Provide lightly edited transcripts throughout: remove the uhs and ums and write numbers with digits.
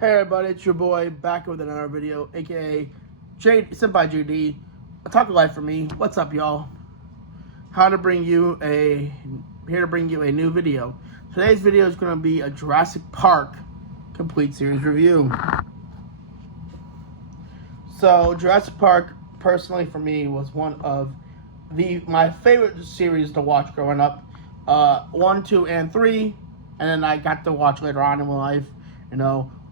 Hey everybody, it's your boy back with another video, aka sent by JD. A talk of life for me. What's up, y'all? Here to bring you a new video. Today's video is going to be a Jurassic Park complete series review. So Jurassic Park, personally for me, was one of my favorite series to watch growing up. 1, 2, and 3, and then I got to watch later on in my life.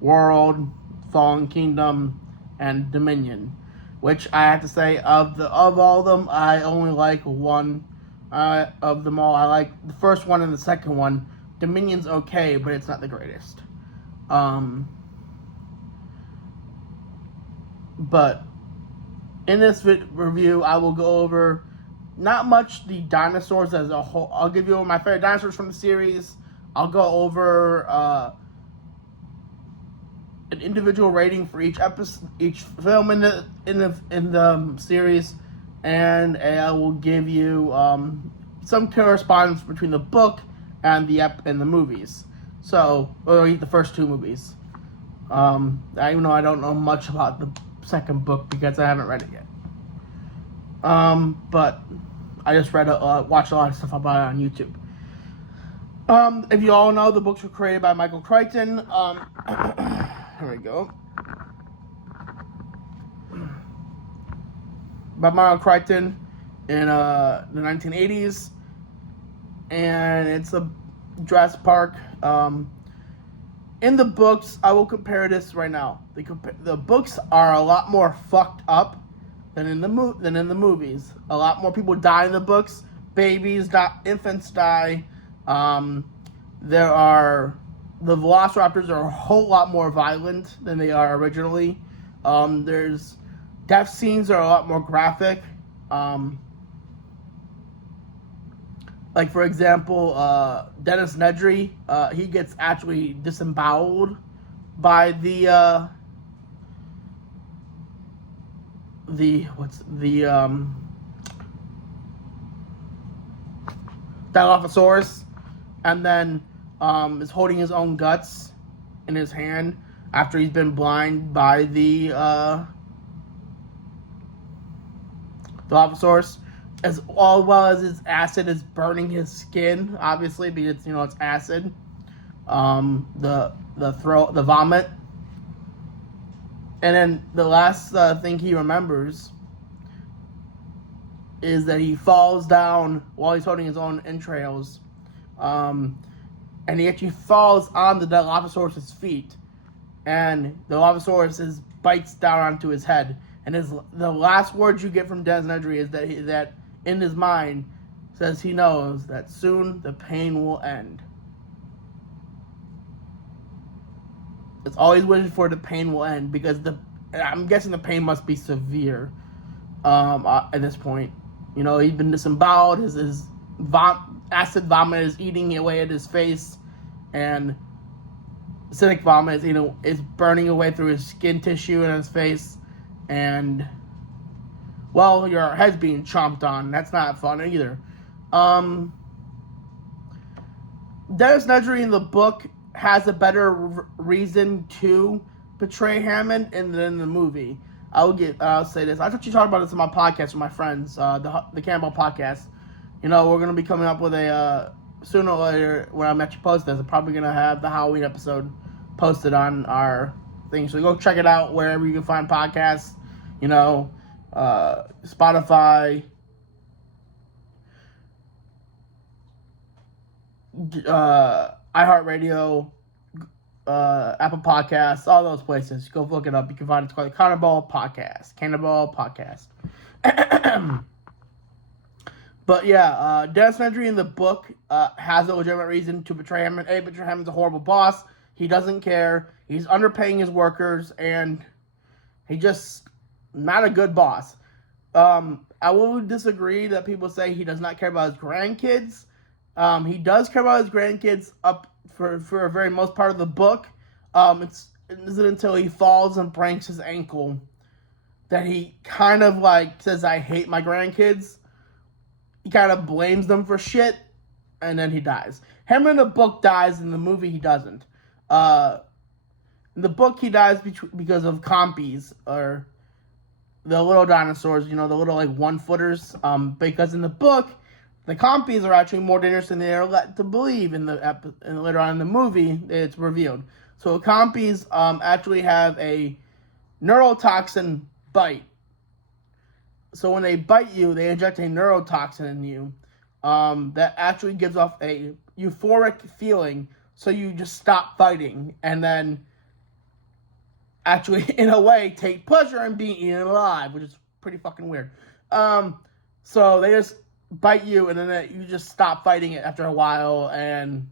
World, Fallen Kingdom, and Dominion. Which I have to say, of all of them, I only like one of them all. I like the first one and the second one. Dominion's okay, but it's not the greatest. But in this review, I will go over not much the dinosaurs as a whole. I'll give you my favorite dinosaurs from the series. I'll go over an individual rating for each episode, each film in the series, and I will give you some correspondence between the book and the movies. So, or the first two movies. Even though I don't know much about the second book because I haven't read it yet. But I just watched a lot of stuff about it on YouTube. If you all know, the books were created by Michael Crichton. Here we go. By Michael Crichton in the 1980s, and it's a Jurassic Park. In the books, I will compare this right now. The books are a lot more fucked up than in the movies. A lot more people die in the books. Babies die, infants die. The velociraptors are a whole lot more violent than they are originally. There's death scenes are a lot more graphic. Like for example, Dennis Nedry, he gets actually disemboweled by the Dilophosaurus, and then is holding his own guts in his hand after he's been blinded by the Dilophosaurus, as well as his acid is burning his skin, obviously, because it's acid. The vomit, and then the last thing he remembers is that he falls down while he's holding his own entrails. And he actually falls on the Dilophosaurus' feet, and the Dilophosaurus bites down onto his head. And the last words you get from Dennis Nedry is that in his mind says he knows that soon the pain will end. It's always waiting for the pain will end, because I'm guessing the pain must be severe at this point. He's been disemboweled. His acid vomit is eating away at his face, and acidic vomit is burning away through his skin tissue and his face, and your head's being chomped on. That's not fun either. Dennis Nedry in the book has a better reason to betray Hammond than in the movie. I'll say this. I actually talked about this in my podcast with my friends, the Cannibal Podcast. We're going to be coming up with a, sooner or later, when I'm actually posting this, I'm probably going to have the Halloween episode posted on our thing. So go check it out wherever you can find podcasts, Spotify, iHeartRadio, Apple Podcasts, all those places. Go look it up. You can find it. It's called the Cannibal Podcast. But yeah, Dennis Nedry in the book has a legitimate reason to betray him. And betray him is a horrible boss. He doesn't care. He's underpaying his workers, and he just not a good boss. I will disagree that people say he does not care about his grandkids. He does care about his grandkids up for a very most part of the book. It isn't until he falls and breaks his ankle that he kind of like says, "I hate my grandkids." He kind of blames them for shit, and then he dies. Him in the book dies, in the movie he doesn't. In the book he dies because of compies, or the little dinosaurs, the little like 1-footers. Because in the book, the compies are actually more dangerous than they are led to believe. And later on in the movie, it's revealed. So compies actually have a neurotoxin bite. So when they bite you, they inject a neurotoxin in you that actually gives off a euphoric feeling. So you just stop fighting, and then actually, in a way, take pleasure in being eaten alive, which is pretty fucking weird. So they just bite you, and then you just stop fighting it after a while, and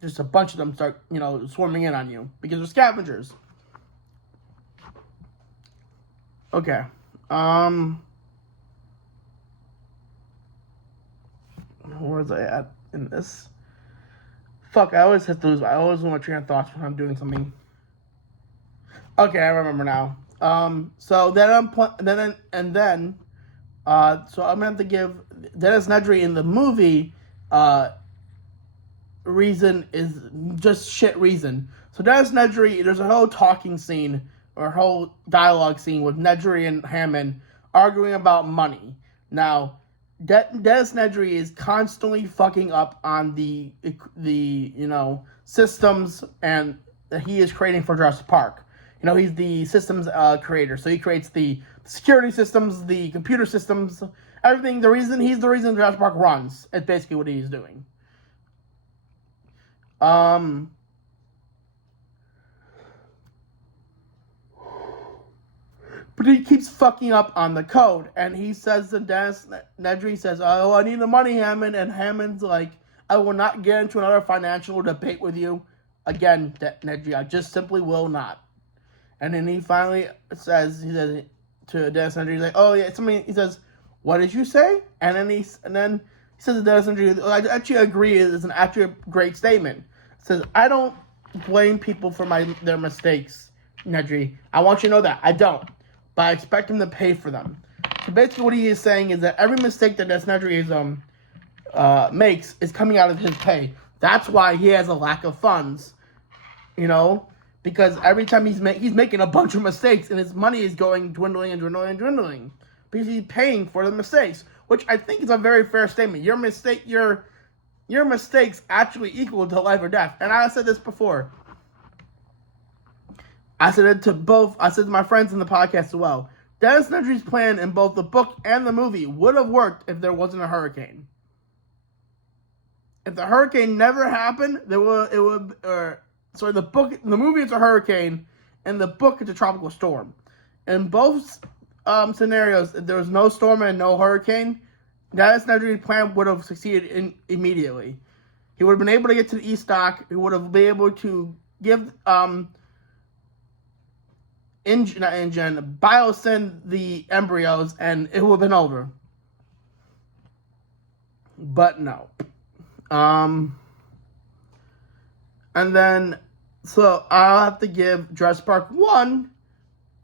just a bunch of them start, swarming in on you because they're scavengers. Okay. Where was I at in this? Fuck, I always lose my train of thoughts when I'm doing something. Okay, I remember now. So then so I'm gonna have to give Dennis Nedry in the movie reason is just shit reason. So Dennis Nedry, there's a whole talking scene or a whole dialogue scene with Nedry and Hammond arguing about money. Now, Dennis Nedry is constantly fucking up on the systems and that he is creating for Jurassic Park. He's the systems creator, so he creates the security systems, the computer systems, everything. He's the reason Jurassic Park runs. It's basically what he's doing. But he keeps fucking up on the code, and he says to Dennis Nedry says, "Oh, I need the money, Hammond," and Hammond's like, "I will not get into another financial debate with you again, Nedry. I just simply will not." And then he finally says to Dennis Nedry, he's like, "Oh yeah, something." He says, "What did you say?" And then he says to Dennis Nedry, "I actually agree. It's actually a great statement." He says, "I don't blame people for their mistakes, Nedry. I want you to know that I don't, but I expect them to pay for them." So basically, what he is saying is that every mistake that Dennis Nedry makes is coming out of his pay. That's why he has a lack of funds, because every time he's making a bunch of mistakes, and his money is going dwindling because he's paying for the mistakes, which I think is a very fair statement. Your mistakes actually equal to life or death. And I said this before. I said it to both. I said to my friends in the podcast as well. Dennis Nedry's plan in both the book and the movie would have worked if there wasn't a hurricane. If the hurricane never happened, in the movie it's a hurricane, in the book it's a tropical storm. In both scenarios, if there was no storm and no hurricane, Dennis Nedry's plan would have succeeded immediately. He would have been able to get to the East Dock. He would have been able to give biosyn the embryos, and it would have been over. But no. And then, so I'll have to give Jurassic Park 1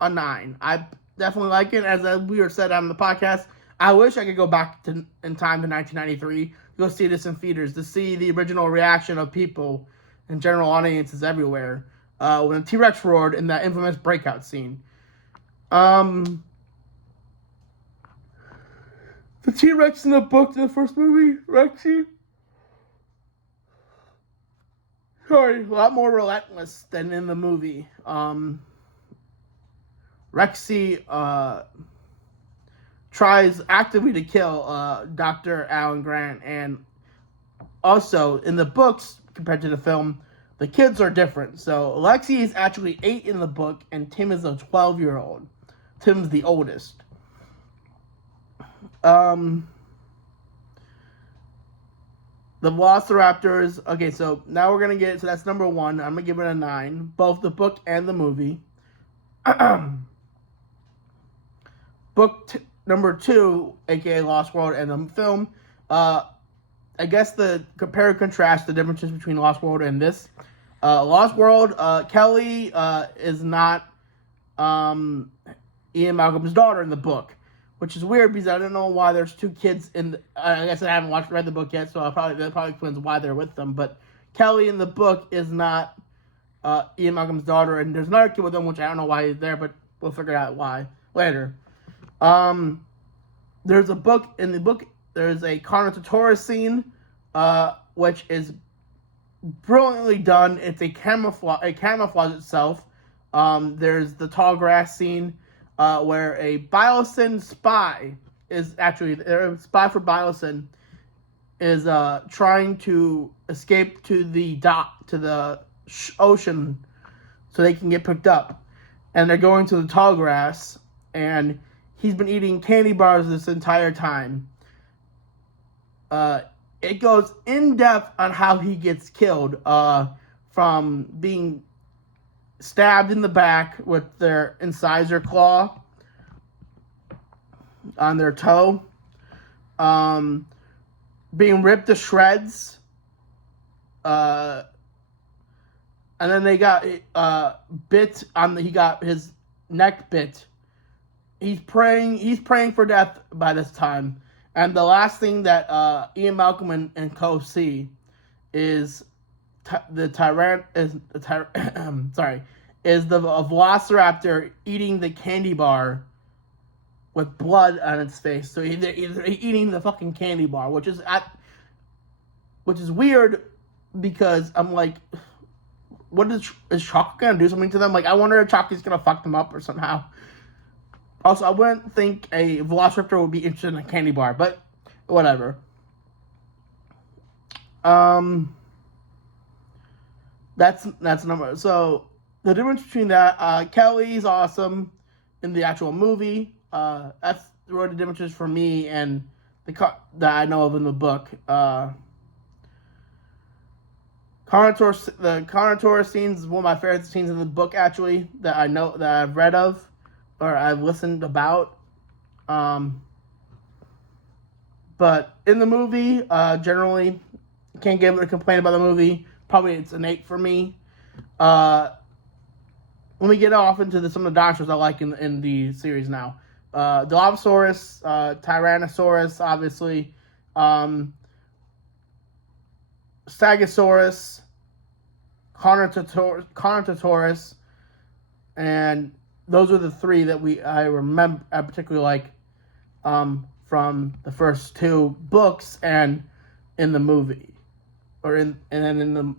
a 9. I definitely like it. As we were said on the podcast, I wish I could go back in time to 1993 to go see this in theaters, to see the original reaction of people and general audiences everywhere when the T-Rex roared in that infamous breakout scene. The T-Rex in the book, the first movie, Rexy, a lot more relentless than in the movie. Rexy tries actively to kill Dr. Alan Grant, and also in the books, compared to the film, the kids are different. So Lexi is actually 8 in the book, and Tim is a 12-year-old. Tim's the oldest. The Velociraptors. Okay, so now we're gonna get. So that's number 1. I'm gonna give it a 9. Both the book and the movie. Number 2, aka Lost World, and the film. I guess the compare and contrast the differences between Lost World and this. Lost World. Kelly is not Ian Malcolm's daughter in the book, which is weird because I don't know why there's 2 kids in. I guess I haven't read the book yet, so that probably explains why they're with them. But Kelly in the book is not Ian Malcolm's daughter, and there's another kid with them, which I don't know why he's there, but we'll figure out why later. There's a book in the book. There's a Carnotaurus scene, which is brilliantly done. It's a camouflage itself. There's the tall grass scene, where a Biosyn spy is actually a spy for Biosyn is trying to escape to the ocean so they can get picked up, and they're going to the tall grass, and he's been eating candy bars this entire time. It goes in depth on how he gets killed, from being stabbed in the back with their incisor claw on their toe, being ripped to shreds, and then they got bit on he got his neck bit. He's praying for death by this time. And the last thing that Ian Malcolm and co see is the Velociraptor eating the candy bar with blood on its face. So he's eating the fucking candy bar, which is weird because I'm like, what is chocolate gonna do something to them? Like, I wonder if chocolate's gonna fuck them up or somehow. Also, I wouldn't think a Velociraptor would be interested in a candy bar, but whatever. That's number. So the difference between that, Kelly's awesome in the actual movie. That's where the differences for me and that I know of in the book. The Carnotaurus scenes is one of my favorite scenes in the book, actually, that I know that I've read of. Or I've listened about. But in the movie, generally, can't give it a complaint about the movie. Probably it's an 8 for me. Let me get off into some of the dinosaurs I like in the series now. Dilophosaurus, Tyrannosaurus, obviously. Stegosaurus, Carnotaurus, and those are the 3 that I remember. I particularly like from the first 2 books and in the movie, and then in the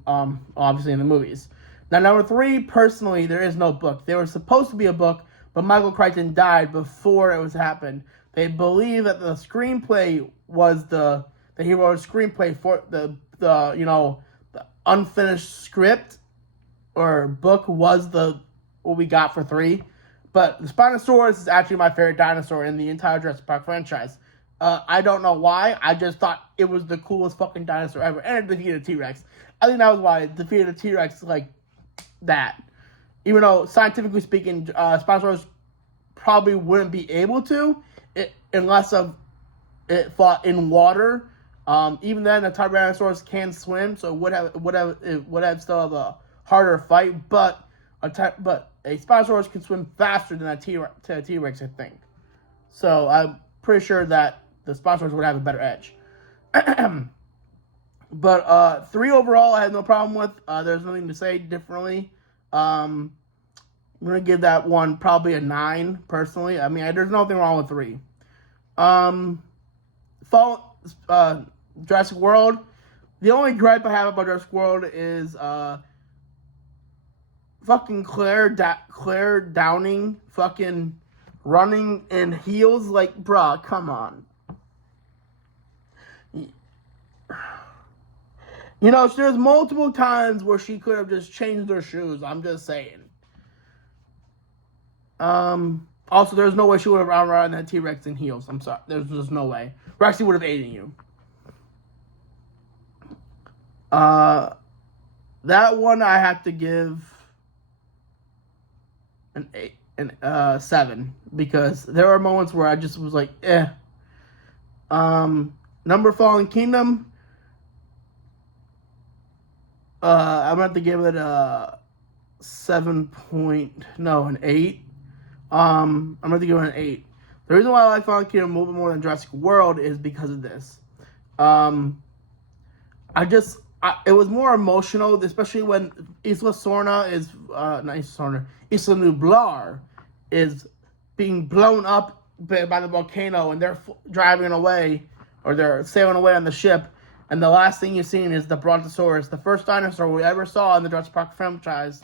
obviously in the movies. Now, number 3, personally, there is no book. There was supposed to be a book, but Michael Crichton died before it was happened. They believe that the screenplay was that he wrote a screenplay for the unfinished script or book was what we got for 3. But the Spinosaurus is actually my favorite dinosaur in the entire Jurassic Park franchise. I don't know why. I just thought it was the coolest fucking dinosaur ever. And it defeated a T-Rex. I think that was why it defeated a T-Rex like that. Even though, scientifically speaking, Spinosaurus probably wouldn't be able to unless it fought in water. Even then, a Tyrannosaurus can swim, so it would have still have a harder fight. But a Spinosaurus can swim faster than a T-Rex, I think. So I'm pretty sure that the Spinosaurus would have a better edge. But 3 overall, I have no problem with. There's nothing to say differently. I'm going to give that one probably a 9, personally. I mean, there's nothing wrong with 3. Jurassic World. The only gripe I have about Jurassic World is fucking Claire Downing fucking running in heels. Like, bruh, come on. You know, there's multiple times where she could have just changed her shoes. I'm just saying. Also, there's no way she would have outrun that T-Rex in heels. I'm sorry. There's just no way. Rexy would have aided you. Uh, that one I have to give an 8, an 7, because there are moments where I just was like, eh. Number Fallen Kingdom. I'm gonna have to give it a 7 point, no, an 8. I'm gonna have to give it an 8. The reason why I like Fallen Kingdom a little bit more than Jurassic World is because of this. It was more emotional, especially when Isla Sorna is, not Isla Sorna, Isla Nublar is being blown up by the volcano, and they're driving away, or they're sailing away on the ship, and the last thing you've seen is the Brontosaurus, the first dinosaur we ever saw in the Jurassic Park franchise,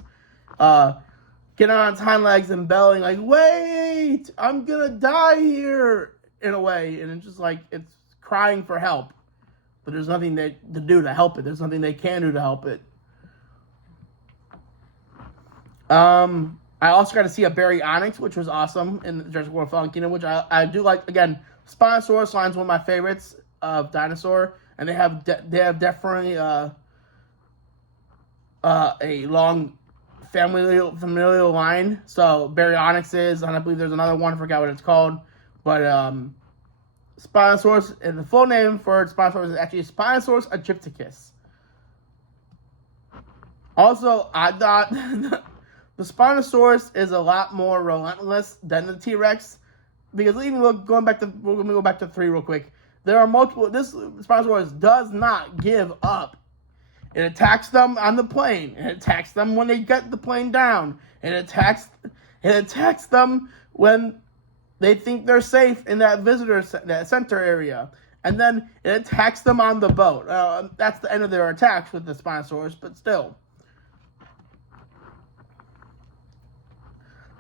getting on its hind legs and belling like, "Wait, I'm gonna die here," in a way, and it's just like it's crying for help, but there's nothing to do to help it. There's nothing they can do to help it. I also got to see a Baryonyx, which was awesome in the Jurassic World Fallen Kingdom, which I do like. Again, Spinosaurus line's one of my favorites of dinosaur, and they have definitely a long familial line. So Baryonyx is, and I believe there's another one, I forgot what it's called, but Spinosaurus, and the full name for Spinosaurus is actually Spinosaurus aegypticus. Also, I thought the Spinosaurus is a lot more relentless than the T-Rex, because even we're going to go back to 3 real quick. There are multiple. This Spinosaurus does not give up. It attacks them on the plane. It attacks them when they get the plane down. It attacks them when they think they're safe in that that center area. And then it attacks them on the boat. That's the end of their attacks with the Spinosaurus, but still.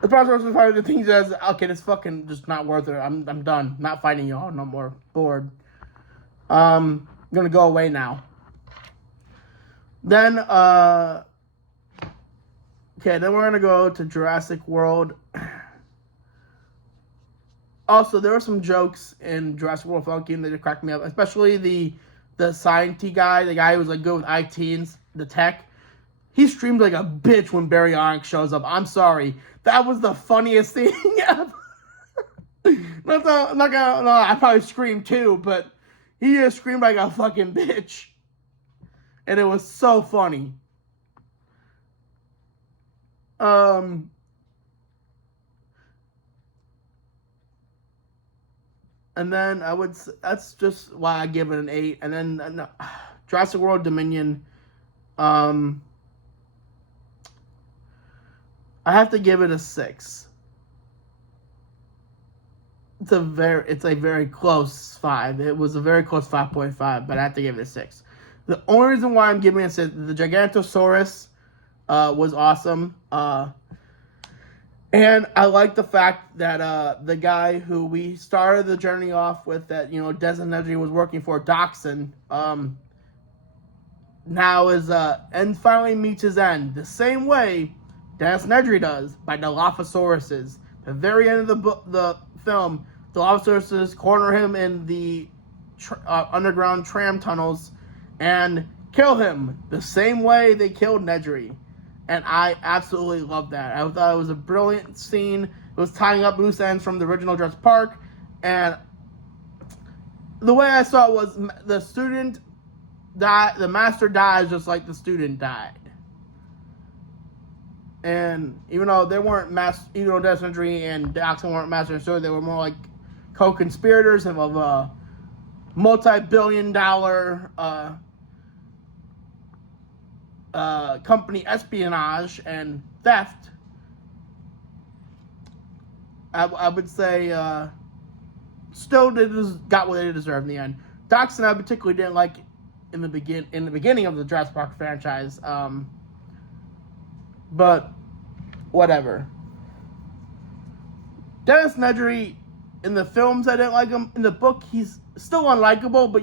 The Spinosaurus is probably the thing that says, okay, this fucking just not worth it. I'm done. Not fighting y'all no more. Bored. I'm gonna go away now. Then, then we're gonna go to Jurassic World. Also, there were some jokes in Jurassic World Fallen Kingdom that cracked me up, especially the science guy, the guy who was like good with IT and the tech. He streamed like a bitch when Baryonyx shows up. I'm sorry, that was the funniest thing ever. I probably screamed too, but he just screamed like a fucking bitch, and it was so funny. And then that's just why I give it an 8. And then Jurassic World Dominion, I have to give it a 6. It's a very close 5. It was a very close 5.5, but I have to give it a 6. The only reason why I'm giving it is the Gigantosaurus was awesome. And I like the fact that the guy who we started the journey off with, that, you know, Des and Nedry was working for, Dachshund, now is and finally meets his end the same way Dennis Nedry does, by Dilophosauruses. The very end of the film, Dilophosauruses corner him in the underground tram tunnels and kill him the same way they killed Nedry. And I absolutely love that. I thought it was a brilliant scene. It was tying up loose ends from the original Jurassic Park. And the way I saw it was the student died, the master dies just like the student died. And even though they weren't even though Dennis Nedry and Dachshund weren't master and student, they were more like co-conspirators of a multi-billion-dollar company espionage and theft. I would say still got what they deserved in the end. Dachshund I particularly didn't like in the beginning of the Jurassic Park franchise, but whatever. Dennis Nedry, in the films I didn't like him. In the book he's still unlikable, but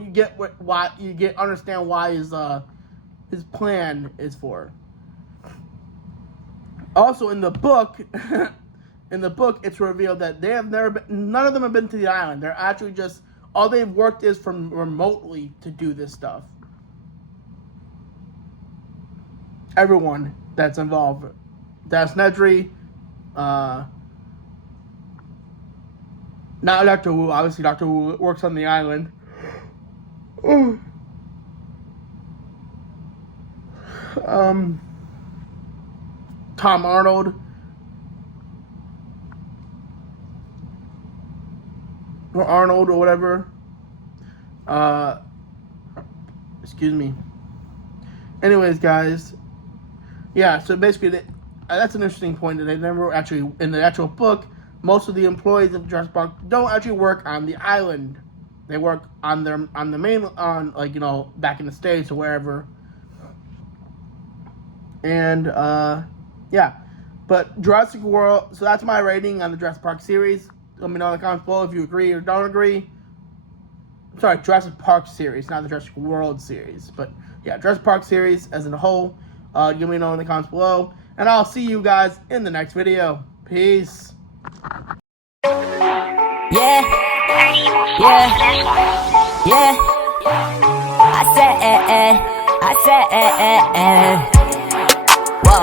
you understand why his plan is for. Also, in the book, it's revealed that none of them have been to the island. They're actually all they've worked is from remotely to do this stuff. everyone that's involved. That's Nedry, not Dr. Wu. Obviously, Dr. Wu works on the island. Tom Arnold, or whatever. Excuse me. Anyways, guys, yeah. So basically, that's an interesting point that they never actually, in the actual book, most of the employees of Jurassic Park don't actually work on the island. They work on the main, like, you know, back in the States or wherever. And yeah, but Jurassic World. So that's my rating on the Jurassic Park series. Let me know in the comments below if you agree or don't agree. Sorry, Jurassic Park series, not the Jurassic World series. But yeah, Jurassic Park series as a whole. Let me know in the comments below. And I'll see you guys in the next video. Peace. Yeah. I said, whoa.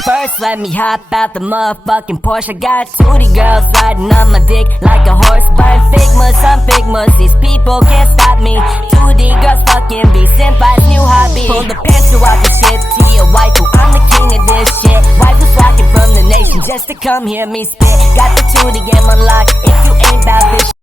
First, let me hop out the motherfucking Porsche. I got 2D girls riding on my dick like a horse. Burn Figmas on Figmas, these people can't stop me. 2D girls fucking be Senpai's new hobby. Pull the pants out the shit to your waifu, I'm the king of this shit. Waifu's flocking from the nation just to come hear me spit. Got the 2D game unlocked if you ain't about this shit.